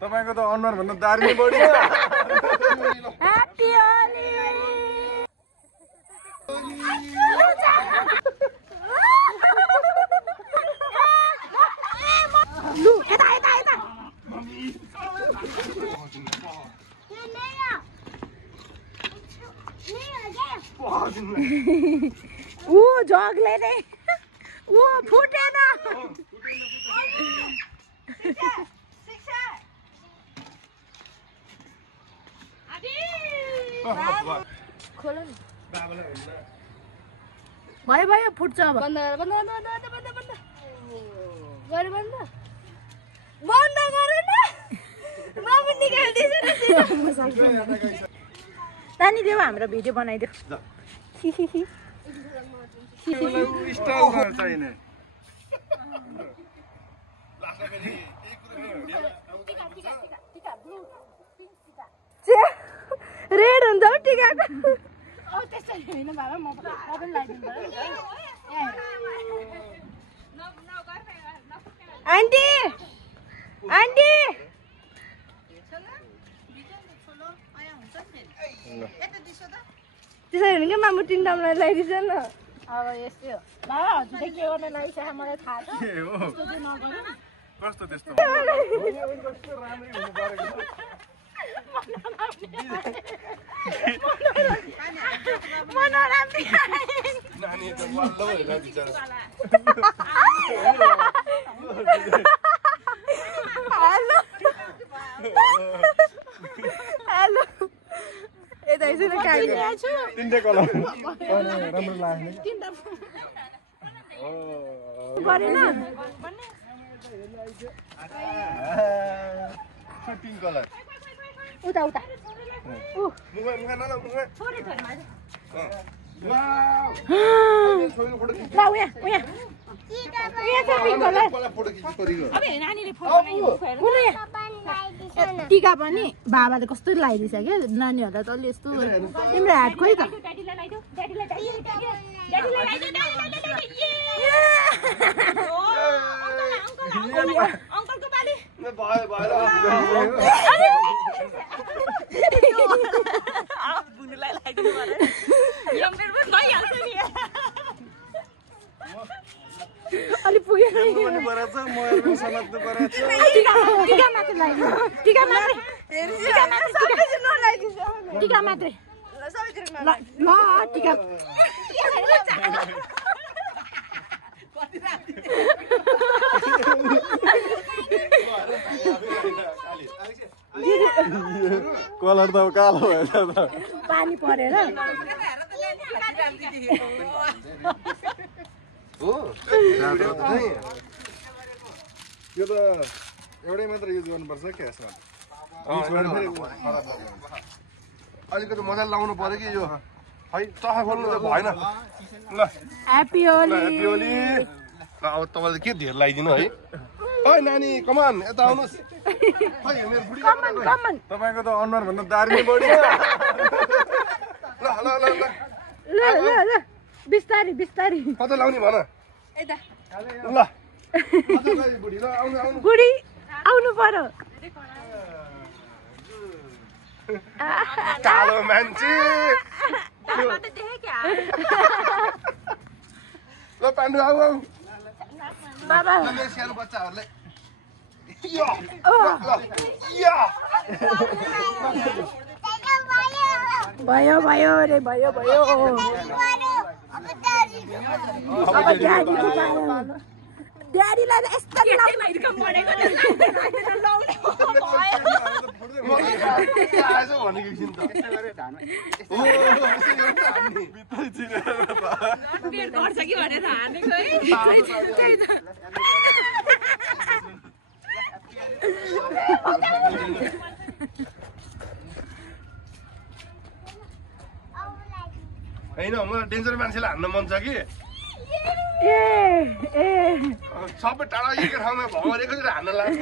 तपाईको त अनुहार भन्दा दारी नै बढी ह्यापी होली लु यता यता यता ऊ जगले नै ऊ फुटेन भयो भयो फुट्छ अब बन्द बन्द बन्द बन्द बन्द गरे बन्द बन्द गरे न मामु निकाल्दिछु नानी देऊ हाम्रो भिडियो बनाइदेऊ रेड हुन्छ हौ टिकाको त्यसरी होइन बाबा म पनि लगाइदिनु आन्टी आन्टी त्यसरी भने क्या मामु टिन्टामलाई लगाइदिन्छ न अब यस्तै हो बाबा हजुरले के गर्न लागिसक्यो मलाई थाहा छ कस्तो त्यस्तो नानी त वल्ल भइरा बिचारा हेलो हेलो यता यसो काटिया छु तिनटै कलर राम्रो लाग्ने तिनटा गरेन पिङ्क कलर उता उता मुगा मुगा न मुगा छोरी छोरी वाउ ला उया उया टिका पनि बाबाले कस्तो लगाइदिन्छ क्या नानीहरूलाई त अलि यस्तो तिम्रो हात खोइ त अलि पुगेन टिका मात्रै ल टिका कलर त कालो भएछ त पानी परेर यो त एउटै मात्र युज गर्नुपर्छ क्या यसमा अलिकति मजाले लाउनु पर्यो कि यो है चखा खोल्नु त भएन ल ह्यापी होली ह्यापी होली ल अब तपाईँले के धेर लगाइदिनु है ओइ नानी कमान यता आउनुहोस् तपाईँको त अनुहार भन्दा दारी नै बढी ल ल ल ल ल ल बिस्तारी बिस्तारी कता लाउने भन ल बुढी आउनु पर्यो कालो मान्छे ल पाण्डु आऊ आऊ बाबा सानो बच्चाहरूलाई भयो भयो रे भयो भयो अब ड्याडीको पालो ड्याडीलाई यस्तो होइन मलाई डेन्जर मान्छेलाई हान्न मन छ कि सबै टाढा एकै ठाउँमा भगवान एकैचोटि हान्न लाग्छ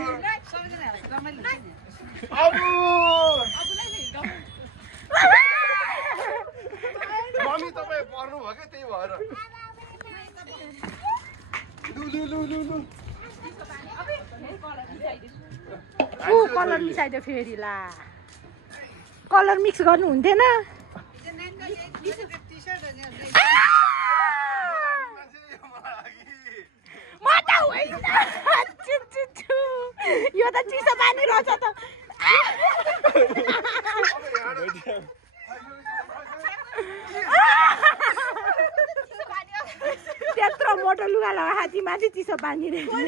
मम्मी तपाईँ पर्नु भयो क्या त्यही भएर लु लु लु लु लु कलर मिसाइदियो फेरि ला कलर मिक्स गर्नु हुन्थेन यो त चिसो पानी रहेछ त त्यत्रो मोटो लुगा लगाएको माथि चिसो पानी रे हुन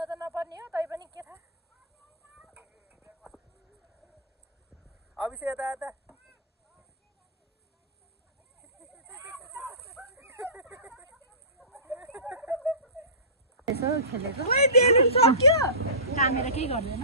त नपर्ने हो तै पनि के थाहा अभिषेक यता यता यसो खेलेको कामेर केही गर्दैन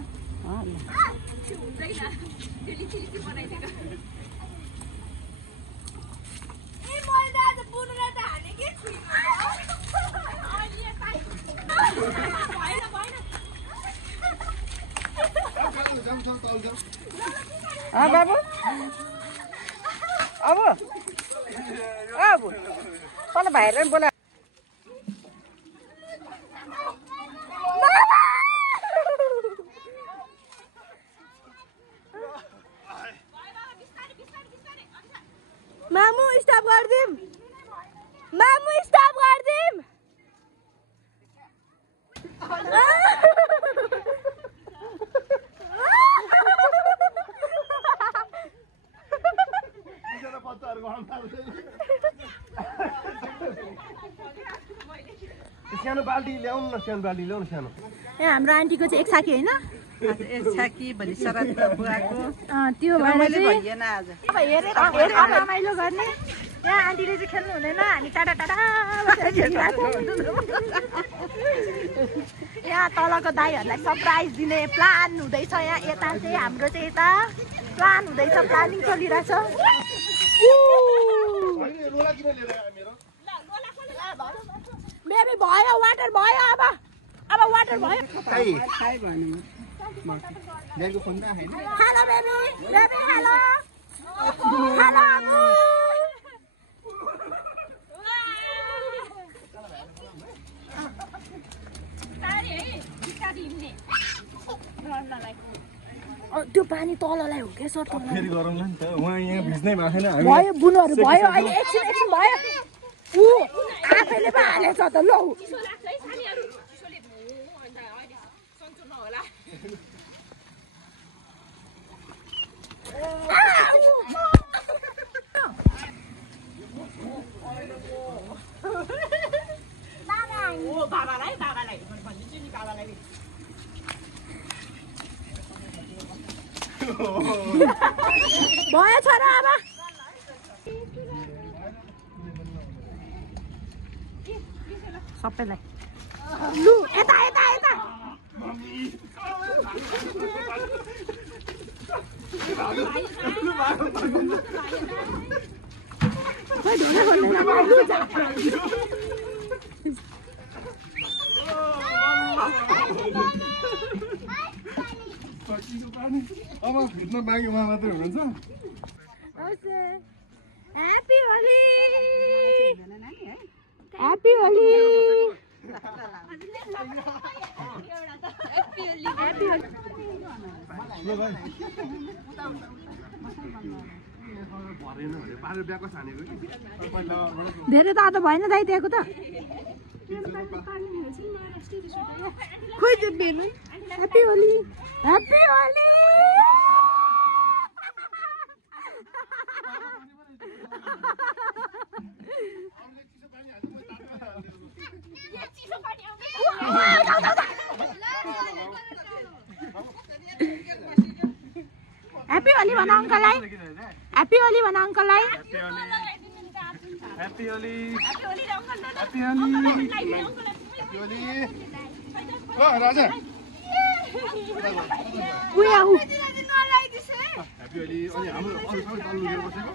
बाबु अब अब तल भाइले बोला मामु स्टप गर्दिम मामु स्टप गर्दिम सानो बाल्टी ल्याउनु न सानो बाल्टी ल्याउनु सानो ए हाम्रो आन्टीको चाहिँ एक साकी होइन त्यो भएर भइएन आज हेरेर रमाइलो गर्ने यहाँ आन्टीले चाहिँ खेल्नु हुँदैन हामी टाढा टाढा यहाँ तलको दाईहरूलाई सरप्राइज दिने प्लान हुँदैछ यहाँ यता चाहिँ हाम्रो चाहिँ यता प्लान हुँदैछ प्लानिङ चलिरहेछ बेबी भयो वाटर भयो अब वाटर भयो hello baby baby hello hello त्यो पानी तललाई हो क्या सर फेरि गरौँला नि त उहाँ यहाँ भिज्नै भएको छैन भयो बुनुहरू भयो अहिले एकछिन भयो ऊ आफैले पो हालेछ त लौ भयो छोरा अब सबैलाई लु यता यता यता अब भित्र बाँकी उहाँ मात्रै हुनुहुन्छ ह्याप्पी होली ह्याप्पी होली धेरै तातो भएन दाइ त्यहाँको त खोइ happy Holi happy Holi happy Holi भन अङ्कललाई ह्याप्पी होली भन अङ्कललाई ह्याप्पी होली राजा उया उ ह्याप्पी होली अनि हाम्रो अरू सबै तल्लो लिएर बसेको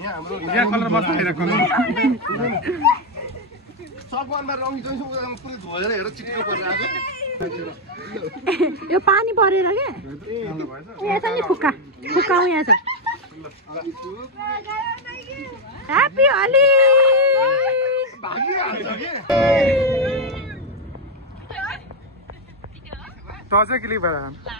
यहाँ हाम्रो यहाँ कलर बस्दा हेर कलर सकवानमा रङ्गी चाहिँ पुरै धोएर हेर चिक्लो गरेर आएको यो पानी परेर के यहाँ छ नि फुक्का फुक्का यहाँ छ ह्याप्पी होली भागिहाल्छ के त चाहिँ क्लिक भएर